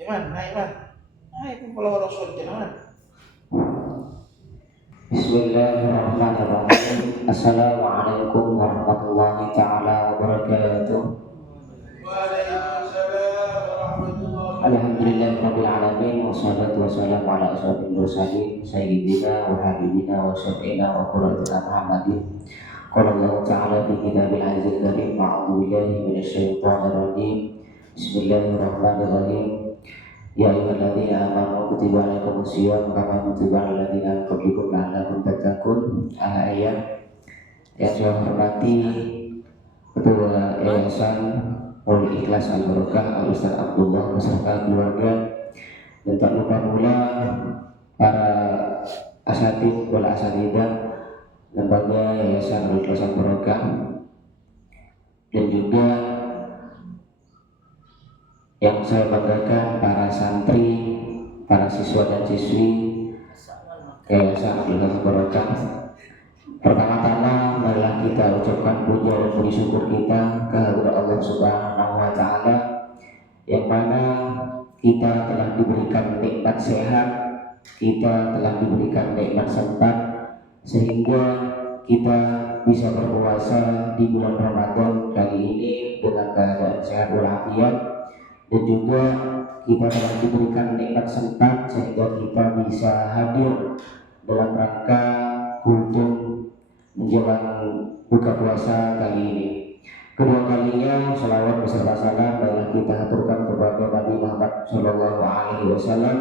Iman, naik man. Naik pun kalau Rasul jangan. Bismillahirrahmanirrahim. Assalamualaikum warahmatullahi taala wabarakatuh. Waalaikumsalam warahmatullahi Alhamdulillahirabbil alamin wassalatu wassalamu ala asyrofil mursalin sayyidina wa habibina wa syafi'ina wa qurratina Muhammadin. Qala Allah ta'ala fi kitabil azizil karim a'udzu billahi minasyaitonir rajim. Bismillahirrahmanirrahim. Ya ayyuhalladzina amanu kutiba alaikumus syiyam kama kutiba alal ladzina min qablikum la'allakum tattaqun. Ayat yang saya hormati Ketua Yayasan Nurul Ikhlas Al Barokah Al Ustaz Abdullah beserta keluarga, dan tak lupa pula para asatidz wal asatidzah lembaga Yayasan Nurul Ikhlas Al Barokah, dan juga yang saya banggakan para santri, para siswa dan siswi Yayasan Nurul Ikhlas Al Barokah. Pertama-tama marilah kita ucapkan puja dan puji syukur kita kehadirat Allah Subhanahu wa taala, yang mana kita telah diberikan nikmat sehat, kita telah diberikan nikmat sempat, sehingga kita bisa berpuasa di bulan Ramadan kali ini dengan keadaan sehat walafiat, dan juga kita telah diberikan nikmat sempat sehingga kita bisa hadir dalam rangka kultum menjelang buka puasa kali ini. Kedua kalinya salawat beserta salam marilah kita aturkan kepada Nabi Muhammad Shallallahu Alaihi Wasallam,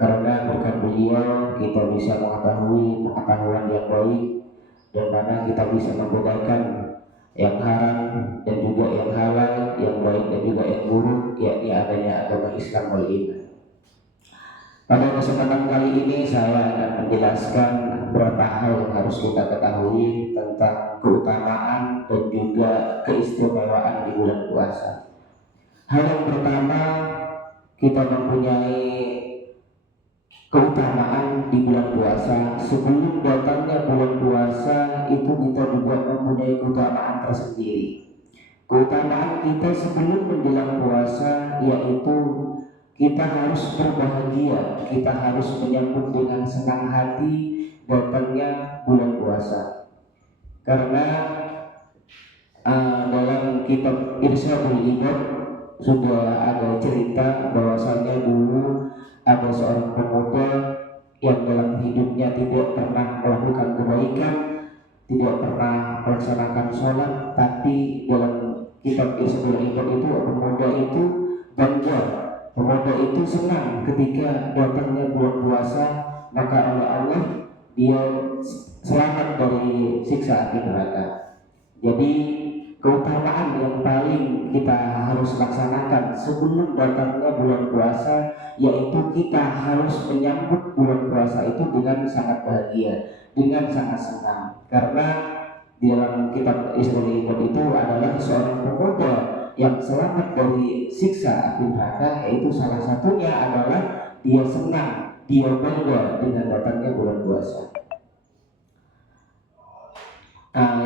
karena berkat beliau kita bisa mengetahui pengetahuan yang baik, dan mana kita bisa membedakan yang haram dan juga yang halal, yang baik dan juga yang buruk, yakni adanya agama Islam wal iman. Pada kesempatan kali ini saya akan menjelaskan beberapa hal yang harus kita ketahui tentang keutamaan dan juga keistimewaan di bulan puasa. Hal yang pertama, kita mempunyai keutamaan di bulan puasa. Sebelum datangnya bulan puasa itu kita juga mempunyai keutamaan tersendiri. Keutamaan kita sebelum menjelang puasa yaitu kita harus berbahagia, kita harus menyambut dengan senang hati datangnya bulan puasa. Karena dalam kitab Irsyadul Ibad sudah ada cerita bahwasanya dulu ada seorang pemuda yang dalam hidupnya tidak pernah melakukan kebaikan, tidak pernah melaksanakan sholat, tapi dalam kitab Irsyadul Ibad itu pemuda itu bangga, pemuda itu senang ketika datangnya bulan puasa, maka oleh Allah dia selamat dari siksa api neraka. Jadi keutamaan yang paling kita harus laksanakan sebelum datangnya bulan puasa yaitu kita harus menyambut bulan puasa itu dengan sangat bahagia, dengan sangat senang. Karena di dalam kitab Ismail itu adalah seorang pemuda yang selamat dari siksa api neraka, yaitu salah satunya adalah dia senang, dia bangga dengan datangnya bulan puasa.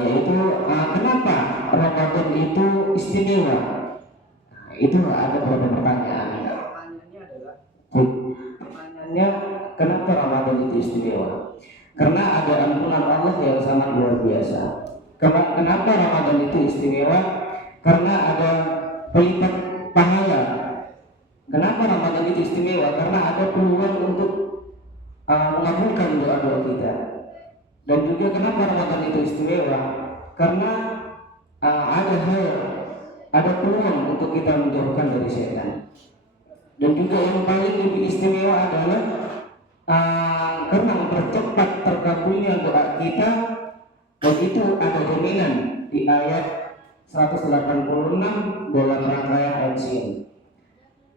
Yaitu kenapa Ramadan itu istimewa? Itu ada beberapa pertanyaan. Pertanyaannya, kenapa Ramadan itu istimewa? Karena ada ampunan Allah yang sangat luar biasa. Kenapa Ramadan itu istimewa? Karena ada pelipat pahala. Kenapa Ramadan itu istimewa? Karena ada peluang untuk mengabulkan doa-doa kita. Dan juga kenapa Ramadan itu istimewa? Karena ada peluang untuk kita menjauhkan dari setan. Dan juga yang paling lebih istimewa adalah karena mempercepat terkabulnya doa kita, dan itu ada jaminan di ayat 186 dalam rangkaian ayat Yasin.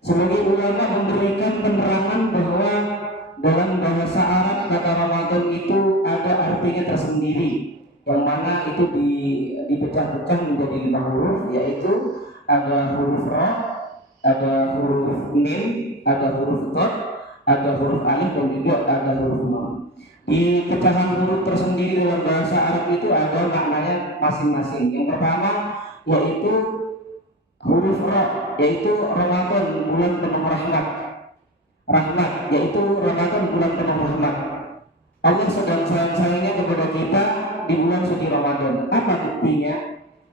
Sebagai ulama memberikan penerangan bahwa dalam bahasa Arab kata Ramadan itu ada artinya tersendiri, yang mana itu dipecah-pecah menjadi 5 huruf, yaitu ada huruf Ra, ada huruf Mim, ada huruf Dot, ada huruf Alif, dan juga ada huruf Nun. Di pecahan huruf tersendiri dalam bahasa Arab itu ada maknanya masing-masing. Yang pertama yaitu huruf Ra, yaitu Ramadan, bulan penuh rahmat. rahmat, yaitu Ramadan bulan penuh rahmat. Allah sedang sayang-sayangnya kepada kita di bulan suci Ramadan. Apa buktinya?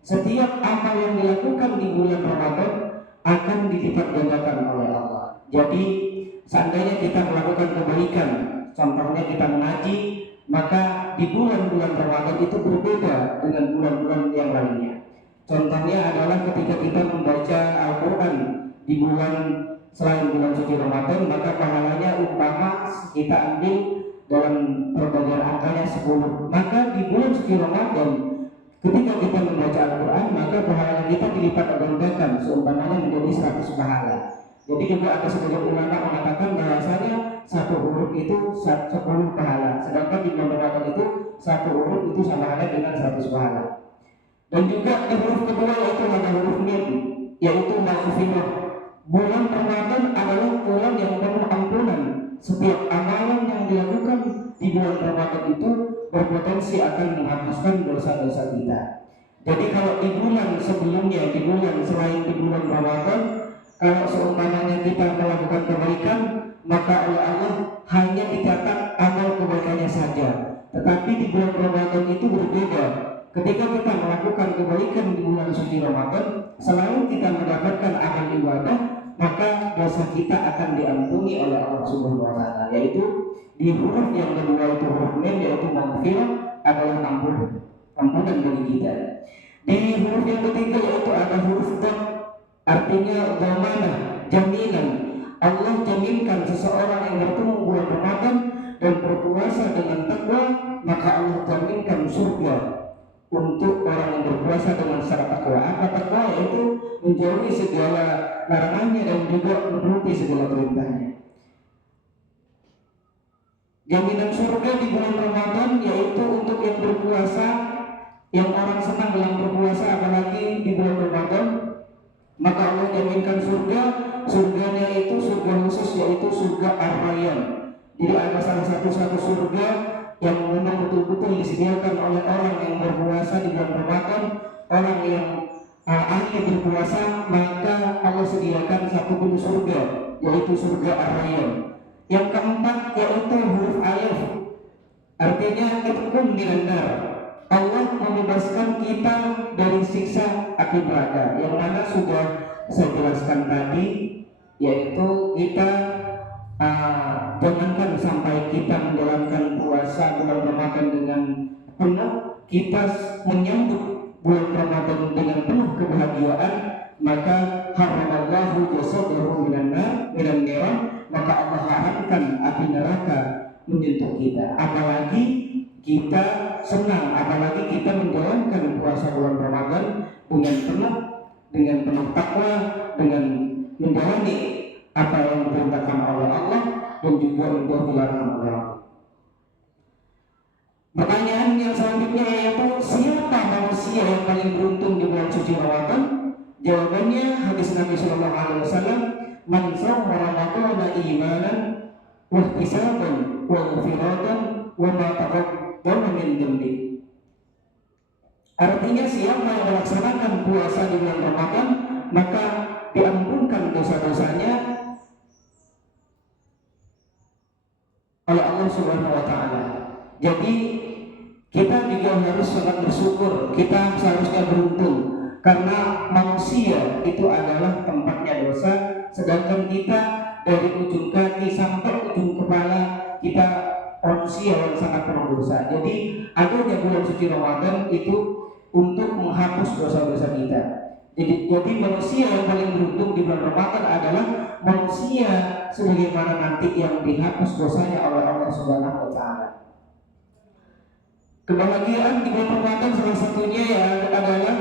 Setiap amal yang dilakukan di bulan Ramadan akan dilipat gandakan oleh Allah. Jadi seandainya kita melakukan kebaikan, contohnya kita mengaji, maka di bulan-bulan Ramadan itu berbeda dengan bulan-bulan yang lainnya. Contohnya adalah ketika kita membaca Al-Quran di bulan selain bulan suci Ramadan, maka pahalanya umpama kita ambil dalam perbagian angkanya 10. Maka di bulan suci Ramadan ketika kita membaca Al-Quran, maka pahala kita dilipat gandakan seumpamanya menjadi 100 pahala. Jadi juga ada sebagian ulama mengatakan bahwasanya satu huruf itu 10 pahala, sedangkan di bulan Ramadan itu satu huruf itu sama halnya dengan 100 pahala. Dan juga di huruf kedua yaitu ada huruf mim, yaitu maghfirah. Bulan Ramadan adalah bulan yang penuh ampunan. Setiap amalan yang dilakukan di bulan Ramadan itu berpotensi akan menghapuskan dosa-dosa kita. Jadi kalau di bulan sebelumnya, di bulan selain di bulan Ramadan, kalau seumpamanya kita melakukan kebaikan, maka oleh Allah hanya dicatat amal kebaikannya saja. Tetapi di bulan Ramadan itu berbeda. Ketika kita melakukan kebaikan di bulan suci Ramadan, selain kita mendapatkan amal ibadah, maka dosa kita akan diampuni oleh Allah Subhanahu wa taala, yaitu di huruf yang kedua itu huruf mim, yaitu maghfirah, adalah ampunan bagi kita. Di huruf yang ketiga yaitu ada huruf dad, artinya dhamanah, jaminan. Allah jaminkan seseorang yang bertemu bulan Ramadan dan berpuasa dengan takwa, maka Allah jaminkan surga untuk orang yang berpuasa dengan secara takwa. Apa takwa? Yaitu menjauhi segala larangannya dan juga menuruti segala perintahnya. Jaminan surga di bulan Ramadan yaitu untuk yang berpuasa, yang orang senang dalam berpuasa apalagi di bulan Ramadan, maka Allah jaminkan surga. Surganya itu surga khusus, yaitu surga Ar-Rayyan. Jadi ada salah satu surga yang memang betul-betul disediakan oleh orang yang berpuasa di bulan Ramadan. Orang yang ahli berpuasa, maka Allah sediakan satu pintu surga, yaitu surga Ar-Rayyan. Yang keempat yaitu huruf alif, artinya itqun minan nar. Allah membebaskan kita dari siksa api neraka, yang mana sudah saya jelaskan tadi, yaitu kita jangankan sampai kita menjalankan puasa bulan Ramadan dengan penuh, kita menyambut bulan Ramadan dengan penuh kebahagiaan, maka haramallahu jasadahu minan nar, maka Allah haramkan api neraka menyentuh kita. Apalagi kita senang, apalagi kita menjalankan puasa bulan Ramadan dengan penuh takwa, dengan menjalani apa yang diperintahkan oleh Allah dan juga menjauhi larangan oleh Allah. Pertanyaan yang selanjutnya yaitu siapa manusia yang paling beruntung di bulan suci Ramadan? Jawabannya hadis Nabi Sallallahu Alaihi Wasallam, man shoma Ramadhana imanan wa ihtisaban wa ghufratan wa ma taqaddama min dhanbi. Artinya siapa yang melaksanakan puasa di bulan Ramadan, maka diampunkan dosa-dosanya oleh Allah Subhanahu wa taala. Jadi kita juga harus sangat bersyukur, kita seharusnya beruntung karena manusia itu adalah tempatnya dosa, sedangkan kita dari ujung kaki sampai ujung kepala kita manusia yang sangat penuh dosa. Jadi adanya bulan suci Ramadan itu untuk menghapus dosa-dosa kita. Jadi manusia yang paling beruntung di bulan Ramadan adalah manusia sebagaimana nanti yang dihapus dosanya oleh Allah Subhanahu wa taala. Kebahagiaan di bulan Ramadan salah satunya ya adalah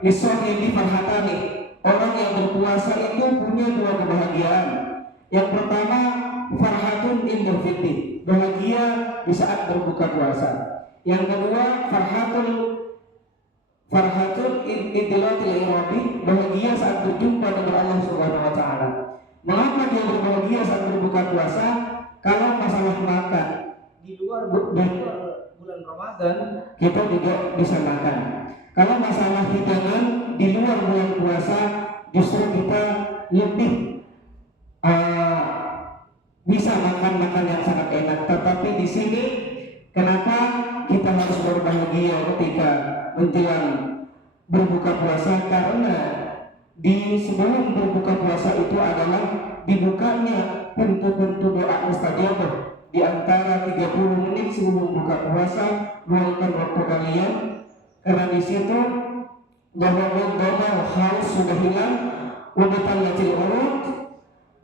lisahibi farhatani. Orang yang berpuasa itu punya dua kebahagiaan. Yang pertama, farhatun inda fitri, bahagia di saat berbuka puasa. Yang kedua, farhatun idlatil irabi, bahagia saat berjumpa dengan Allah Subhanahu wa taala. Mengapa dia berbahagia saat berbuka puasa? Kalau masalah makan di luar bulan Ramadan kita juga bisa makan. Kalau masalah hidangan di luar bulan puasa justru kita lebih bisa makan yang sangat enak. Tetapi di sini kenapa kita harus berbahagia ketika menjelang berbuka puasa? Karena di sebelum berbuka puasa itu adalah dibukanya pintu-pintu doa mustajabah. Di antara 30 menit sebelum buka puasa, luangkan waktu kalian, karena di situ bahwa haus sudah hilang, wabatallatil urut,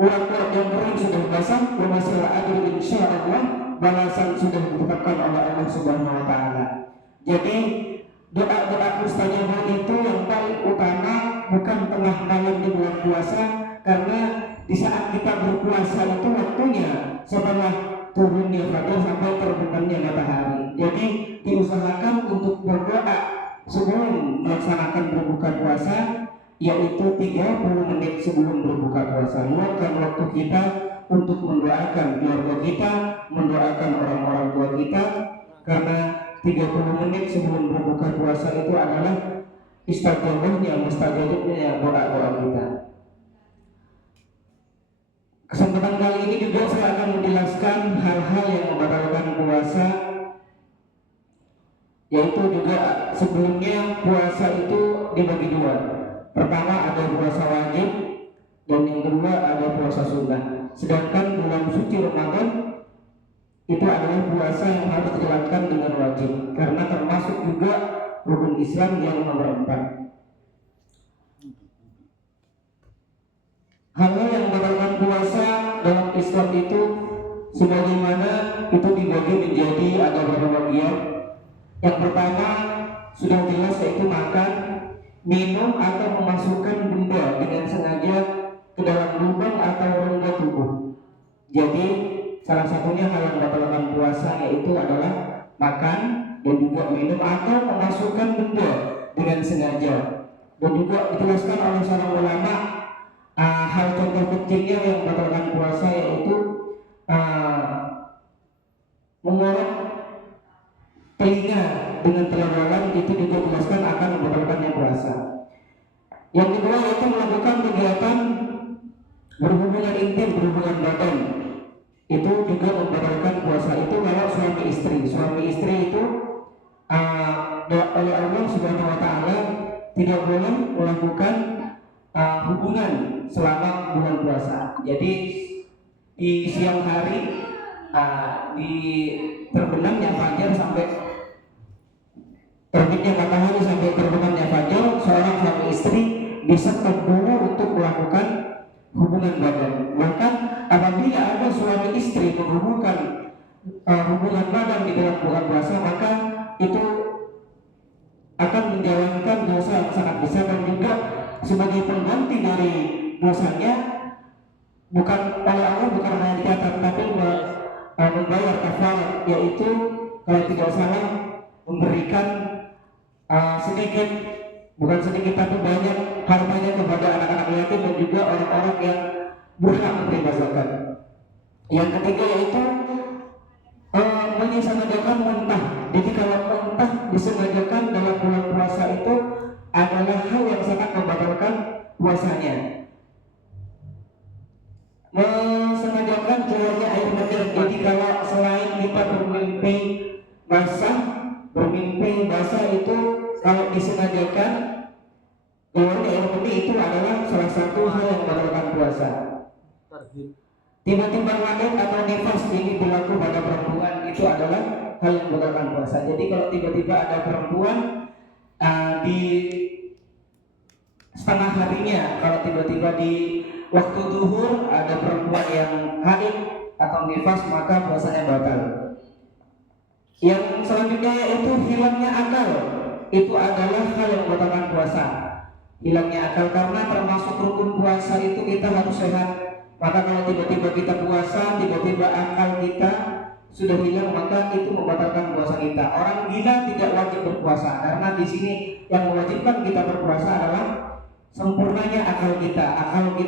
urat-urat yang kering sudah basah, wa masalah ajr insyaallah, balasan sudah ditetapkan oleh Allah Subhanahu wa taala. Jadi doa-doa mustajabah itu yang paling utama bukan tengah malam di bulan puasa, karena di saat kita berpuasa itu waktunya setelah turunnya fajar sampai terbenamnya matahari. Jadi diusahakan untuk berdoa sebelum melaksanakan berbuka puasa, yaitu 30 menit sebelum berbuka puasa. Luangkan waktu kita untuk mendoakan keluarga kita, mendoakan orang-orang tua kita, karena 30 menit sebelum berbuka puasa itu adalah mustajabahnya doa-doa kita. Kesempatan kali ini juga saya akan menjelaskan hal-hal yang membatalkan puasa, yaitu juga sebelumnya puasa itu dibagi dua. Pertama ada puasa wajib, dan yang kedua ada puasa sunnah. Sedangkan bulan suci Ramadan itu adalah puasa yang harus dijalankan dengan wajib, karena termasuk juga rukun Islam yang nomor 4. Hal-hal yang membatalkan puasa dalam Islam itu sebagaimana itu dibagi menjadi ada beberapa bagian. Yang pertama sudah jelas, yaitu makan, minum atau memasukkan benda dengan sengaja ke dalam lubang atau rongga tubuh. Jadi salah satunya hal yang membatalkan puasa yaitu adalah makan dan juga minum atau memasukkan benda dengan sengaja. Dan juga dijelaskan oleh seorang ulama, hal contoh kecilnya yang membatalkan puasa yaitu mengorek telinga dengan teladan, itu juga dijelaskan akan membatalkannya puasa. Yang kedua yaitu melakukan kegiatan berhubungan intim, berhubungan badan, itu juga membatalkan puasa. Itu kalau suami istri itu oleh Allah Subhanahu wa taala tidak boleh melakukan hubungan selama bulan puasa. Jadi di siang hari di terbenamnya fajar sampai terbitnya matahari sampai terbenamnya fajar, seorang suami istri disekat dulu untuk melakukan hubungan badan. Bahkan apabila ada suami istri menghubungkan hubungan badan di dalam bulan puasa, maka itu akan menjalankan dosa yang sangat besar, dan juga sebagai pengganti dari dosanya bukan oleh Allah, bukan hanya dicatat, tapi membayar kafarat, yaitu kalau tidak salah memberikan sedikit, bukan sedikit tapi banyak hartanya kepada anak-anak yatim dan juga orang-orang yang berhak menerima zakat. Yang ketiga yaitu menyengajakan muntah. Jadi kalau muntah disengajakan dalam bulan puasa itu adalah hal yang sangat membatalkan puasanya. Mensengajakan keluarnya air mata. Jadi kalau selain kita bermimpi basah itu kalau disengajakan keluarnya air mata, itu adalah salah satu hal yang membatalkan puasa. Tiba-tiba haid atau nifas ini berlaku pada perempuan, itu adalah hal yang membatalkan puasa. Jadi kalau tiba-tiba ada perempuan di setengah harinya, kalau tiba-tiba di waktu zuhur ada perempuan yang haid atau nifas, maka puasanya batal. Yang selanjutnya yaitu hilangnya akal, itu adalah hal yang membatalkan puasa. Hilangnya akal, karena termasuk rukun puasa itu kita harus sehat. Maka kalau tiba-tiba kita puasa, tiba-tiba akal kita sudah hilang, maka itu membatalkan puasa kita. Orang gila tidak wajib berpuasa, karena di sini yang mewajibkan kita berpuasa adalah sempurnanya akal kita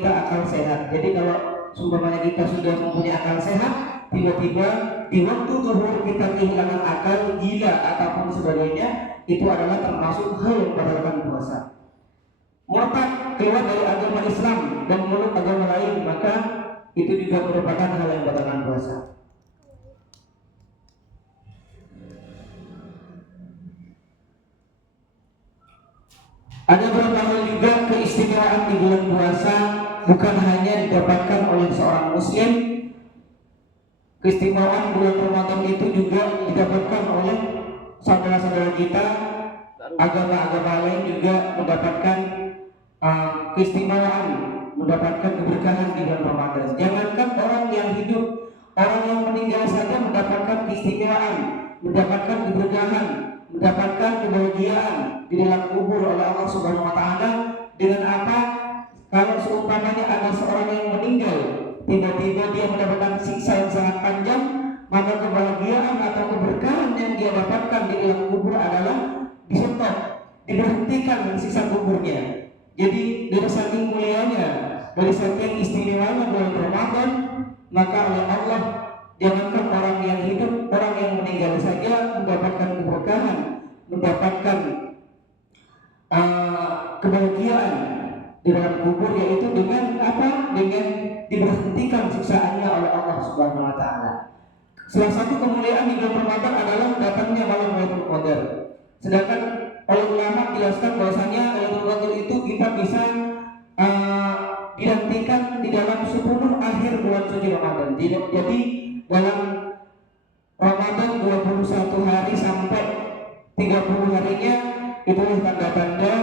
akal sehat. Jadi kalau seumpamanya kita sudah mempunyai akal sehat, tiba-tiba di waktu zuhur kita kehilangan akal, gila ataupun sebagainya, itu adalah termasuk hal yang membatalkan puasa. Murtad, keluar dari agama Islam dan meluk agama lain, maka itu juga merupakan hal yang batalkan puasa. Ada beberapa hal juga keistimewaan di bulan puasa bukan hanya didapatkan oleh seorang muslim. Keistimewaan bulan Ramadan itu juga didapatkan oleh saudara-saudara kita, agama-agama lain juga mendapatkan keistimewaan, mendapatkan keberkahan di bulan Ramadan. Jangankan orang yang hidup, orang yang meninggal saja mendapatkan keistimewaan, mendapatkan keberkahan, mendapatkan kebahagiaan di dalam kubur oleh Allah Subhanahu wa taala. Dengan apa? Kalau seumpamanya ada seorang yang meninggal, tiba-tiba dia mendapatkan siksa yang sangat panjang, maka kebahagiaan atau keberkahan yang dia dapatkan di dalam kubur adalah di-stop, diberhentikan siksa kuburnya. Jadi dari saking mulianya, dari saking istimewanya bulan Ramadan, maka oleh Allah jangankan orang yang hidup, orang yang meninggal saja mendapatkan keberkahan, mendapatkan kebahagiaan di dalam kubur, yaitu dengan apa? Dengan diberhentikan siksaannya oleh Allah Subhanahu wa taala. Salah satu kemuliaan di bulan Ramadan adalah datangnya malam Lailatul Qadar. Sedangkan oleh ulama jelaskan bahwasanya Lailatul Qadar itu kita bisa dinantikan di dalam 10 akhir bulan suci Ramadan. Jadi dalam Ramadan 21 hari sampai 30 harinya itulah tanda-tanda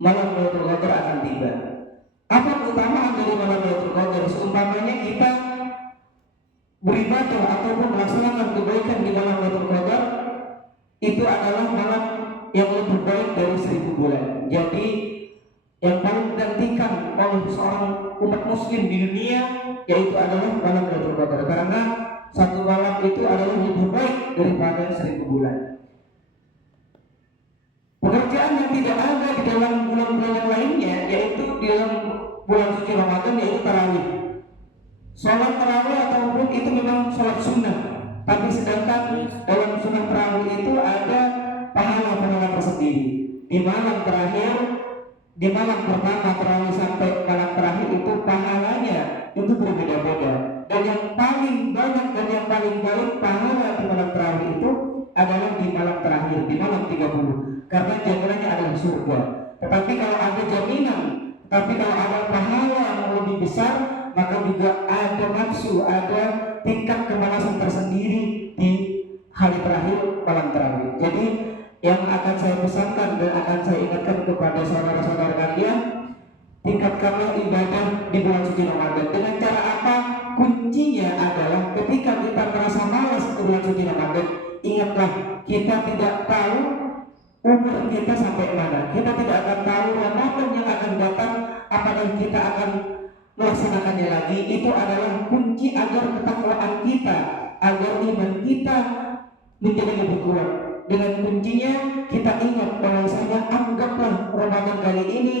malam Lailatul Qadar akan tiba. Apa keutamaan dari malam Lailatul Qadar? Seumpamanya kita beribadah ataupun melaksanakan kebaikan di malam Lailatul Qadar, itu adalah malam yang lebih baik dari 1000 bulan. Jadi yang paling dinantikan oleh seorang umat muslim di dunia yaitu adalah malam Lailatul Qadar, karena satu malam itu adalah lebih baik daripada 1000 bulan. Pekerjaan yang tidak ada di dalam bulan-bulan yang lainnya, yaitu di dalam bulan suci Ramadan, yaitu tarawih. Sholat tarawih ataupun itu memang sholat sunnah, tapi sedangkan dalam sunnah tarawih itu ada pahala-pahala tersendiri. Di malam terakhir, di malam pertama tarawih sampai malam terakhir itu pahalanya itu berbeda-beda. Dan yang paling banyak dan yang paling baik pahala di malam terakhir itu adalah di malam terakhir, di malam 30, karena jaminannya adalah surga. Tetapi kalau ada jaminan, tapi kalau ada pahala yang lebih besar, maka juga ada nafsu, ada tingkat kemalasan tersendiri di hari terakhir malam terakhir. Jadi yang akan saya pesankan dan akan saya ingatkan kepada saudara-saudara kalian, tingkatkanlah ibadah di bulan suci Ramadan. Dengan cara apa? Kuncinya adalah ketika kita merasa malas di bulan suci Ramadan, ingatlah kita tidak tahu umur kita sampai mana. Kita tidak akan tahu Ramadan yang akan datang apakah kita akan melaksanakannya lagi. Itu adalah kunci agar ketakwaan kita, agar iman kita menjadi lebih kuat. Dengan kuncinya kita ingat bahwasanya anggaplah Ramadan kali ini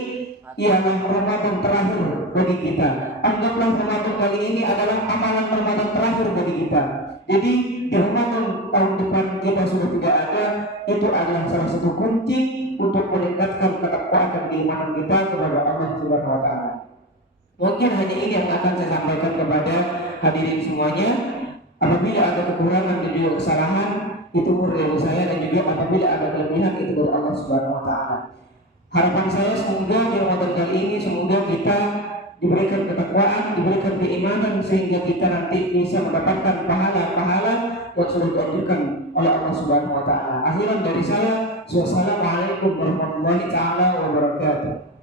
ialah Ramadan terakhir bagi kita. Anggaplah Ramadan kali ini adalah amalan Ramadan terakhir bagi kita. Jadi di Ramadan tahun depan kita sudah tidak ada, itu adalah salah satu kunci untuk meningkatkan ketakwaan dan keimanan kita kepada Allah Subhanahu wa taala. Mungkin hanya ini yang akan saya sampaikan kepada hadirin semuanya. Apabila ada kekurangan dan juga kesalahan, itu murni dari saya, dan juga apabila ada kelebihan itu dari Allah Subhanahu wa taala. Harapan saya semoga di Ramadan kali ini semoga kita diberikan ketakwaan, diberikan keimanan, sehingga kita nanti bisa mendapatkan pahala-pahala yang sudah dianjurkan oleh Allah Subhanahu wa taala. Akhiran dari saya, wassalamualaikum warahmatullahi taala wabarakatuh.